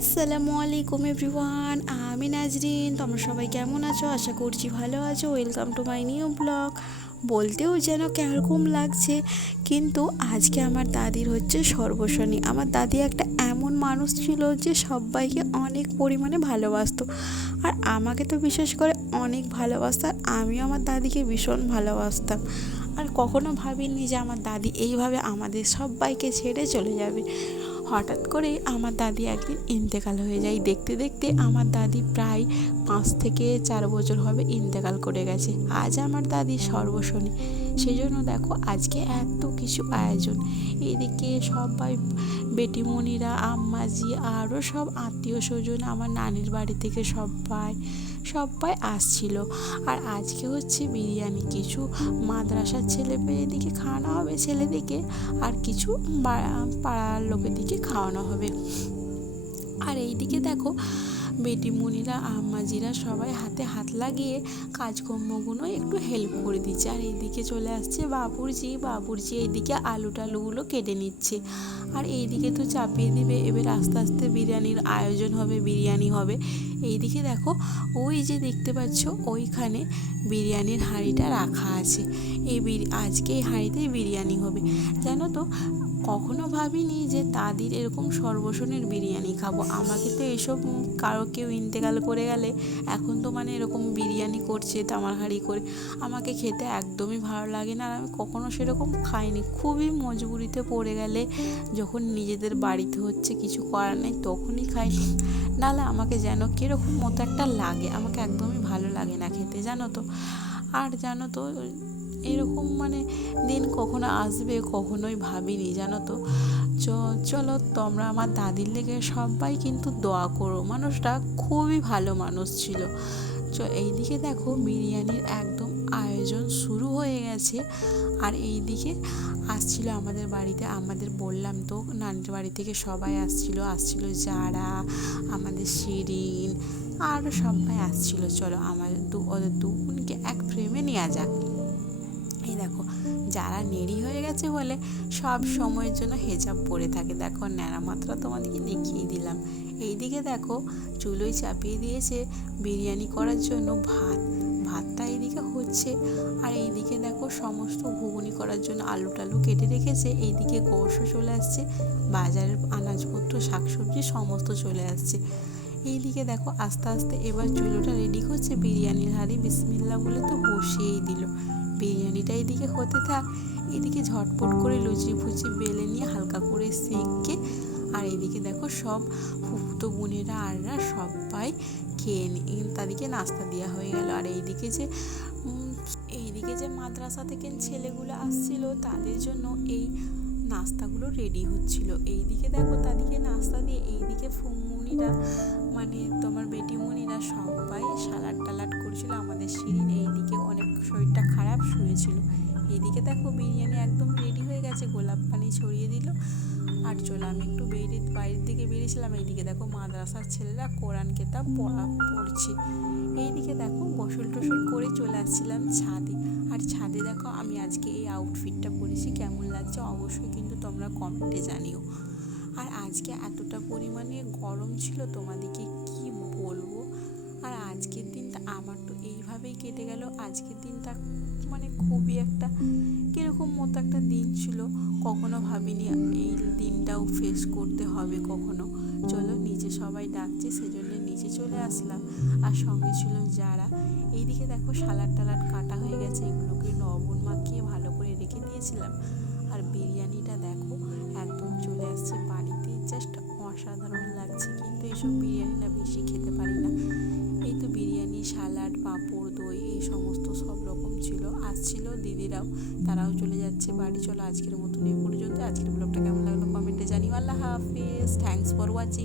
আসসালামু আলাইকুম এভরিওয়ান, আমি নাজরিন, তোমরা সবাই কেমন আছো? আশা করছি ভালো আছো। Welcome to my new blog বলতেও যেন কেরকম লাগছে, কিন্তু আজকে আমার দাদির হচ্ছে সর্বশনী। আমার দাদি একটা এমন মানুষ ছিল যে সবাইকে অনেক পরিমাণে ভালোবাসতো। আর আমাকে তো বিশেষ করে অনেক ভালোবাসত, আর আমিও আমার দাদিকে ভীষণ ভালোবাসতাম। আর কখনো ভাবিনি যে আমার দাদি এইভাবে আমাদের সবাইকে ছেড়ে চলে যাবে। হঠাৎ করেই আমার দাদি একদিন ইন্তেকাল হয়ে যায়। দেখতে দেখতে আমার দাদি প্রায় পাঁচ থেকে চার বছর হবে ইন্তেকাল করে গেছে। আজ আমার দাদি সর্বশনী। সেই জন্য দেখো, আজকে এত কিছু আয়োজন। এদিকে সবাই, বেটিমণিরা, আম্মাজি আরও সব আত্মীয় স্বজন, আমার নানির বাড়ি থেকে সবাই সবাই আসছিল। আর আজকে হচ্ছে বিরিয়ানি। কিছু মাদ্রাসার ছেলে মেয়েদিকে খাওয়ানো হবে, ছেলেদিকে, আর কিছু পাড়ার লোকেদিকে খাওয়ানো হবে। আর এইদিকে দেখো বেটিমণিরা আম্মাজিরা সবাই হাতে হাত লাগিয়ে কাজকর্মগুলো একটু হেল্প করে দিচ্ছে। আর এইদিকে চলে আসছে বাবুরজি বাবুরজি এইদিকে আলু টালুগুলো কেটে নিচ্ছে। আর এইদিকে তো চাপিয়ে দিবে। এবার আস্তে আস্তে বিরিয়ানির আয়োজন হবে, বিরিয়ানি হবে। এইদিকে দেখো, ওই যে দেখতে পাচ্ছ, ওইখানে বিরিয়ানির হাঁড়িটা রাখা আছে। এই আজকে এই হাঁড়িতেই বিরিয়ানি হবে। জানো তো, কখনো ভাবিনি যে তাদের এরকম সর্বসনের বিরিয়ানি খাব। আমাকে তো এসব কারও কেউ ইন্তেকাল করে গেলে, এখন তো মানে এরকম বিরিয়ানি করছে তামার হাঁড়ি করে। আমাকে খেতে একদমই ভালো লাগে না, আর আমি কখনো সেরকম খাইনি। খুবই মজবুরিতে পড়ে গেলে, যখন নিজেদের বাড়িতে হচ্ছে, কিছু করার নেই, তখনই খাই। নাহলে আমাকে যেন কীরকম মতো একটা লাগে। আমাকে একদমই ভালো লাগে না খেতে, জানো তো? আর জানো তো, এরকম মানে দিন কখনো আসবে, কখনোই ভাবিনি, জানো তো? চলো তোমরা আমার দাদির লেগে সবাই কিন্তু দোয়া করো। মানুষটা খুবই ভালো মানুষ ছিল। চ, এইদিকে দেখো বিরিয়ানির একদম আয়োজন শুরু হয়ে গেছে। আর এই দিকে আসছিল আমাদের বাড়িতে, আমাদের বললাম তো নানির বাড়ি থেকে সবাই আসছিল আসছিল যারা, আমাদের শিরিন আরও সবাই আসছিল। চলো আমাদের দু, ওদের দুগুনকে এক ফ্রেমে নেওয়া যাক। এই দেখো, যারা নেড়ি হয়ে গেছে বলে সব সময়ের জন্য হেজাব পরে থাকে। দেখো, ন্যাড়া মাত্রা তোমাদেরকে দেখিয়ে দিলাম। এইদিকে দেখো, চুলোয় চাপিয়ে দিয়েছে বিরিয়ানি করার জন্য ভাত। ভাতটা এইদিকে হচ্ছে। আর এইদিকে দেখো সমস্ত ঘুগনি করার জন্য আলু টালু কেটে রেখেছে। এইদিকে গোশও চলে আসছে। বাজারের আনাজপত্র, শাকসবজি সমস্ত চলে আসছে। এইদিকে দেখো আস্তে আস্তে এবার চুলোটা রেডি করছে। বিরিয়ানির হাড়ি বিসমিল্লা বলে তো বসিয়েই দিল। বিরিয়ানিটা এদিকে হতে থাক। এদিকে ঝটপট করে লুচি ফুচি বেলে নিয়ে হালকা করে সেঁকে। আর এদিকে দেখো সব ফুফুতো বোনেরা আররা সবাই খেয়ে নি তাদেরকে নাস্তা দেওয়া হয়ে গেল। আর এইদিকে যে এইদিকে যে মাদ্রাসা থেকে ছেলেগুলো আসছিল, তাদের জন্য এই নাস্তাগুলো রেডি হচ্ছিল। এইদিকে দেখো, তাদেরকে নাস্তা দিয়ে এইদিকে ফুমুনিরা মানে তোমার বেটিমণিরা সবাই সালাড টালাড করছিল, আমাদের শিরিন এইদিকে অনেক শরীরটা খারাপ শুয়েছিল। এইদিকে দেখো, বিরিয়ানি একদম রেডি হয়ে গেছে, গোলাপ পানি ছড়িয়ে দিল। আর চলো, আমি একটু বেরিয়ে, বাইরের দিকে বেরিয়েছিলাম এইদিকে দেখো মাদ্রাসার ছেলেরা কোরআন কেতাব পড়া পড়ছে। এইদিকে দেখো গোসল টোসল করে চলে আসছিলাম ছাদে। আর ছাদে দেখো আমি আজকে এই আউটফিটটা পরেছি, কেমন লাগছে অবশ্যই কিন্তু তোমরা কমেন্টে জানিও। আর আজকে এতটা পরিমাণে গরম ছিল, তোমাদেরকে কি বলব? আর আজকের এইভাবেই কেটে গেল। আজকের দিনটা মানে খুবই একটা কীরকম মতো একটা দিন ছিল। কখনো ভাবিনি এই দিনটাও ফেস করতে হবে কখনো। চলো নিচে সবাই ডাকছে, সেজন্য নিচে চলে আসলাম। আর সঙ্গে ছিল যারা। এইদিকে দেখো সালাড টালাড কাটা হয়ে গেছে। এগুলোকে লবণ মাখিয়ে ভালো করে রেখে দিয়েছিলাম। আর বিরিয়ানিটা দেখো, একদম চলে আসছে বাড়িতে। জাস্ট অসাধারণ লাগছে। কিন্তু এসব বিরিয়ানি না বেশি খেতে পারি না। এই তো বিরিয়ানি, সালাড, পাঁপড়, দই, এই সমস্ত সব রকম ছিল। আসছিল দিদিরাও, তারাও চলে যাচ্ছে বাড়ি। চলো আজকের মতন এই পর্যন্ত। আজকের ব্লগটা কেমন লাগল কমেন্টে জানিও। আল্লাহ হাফিজ। Thanks for watching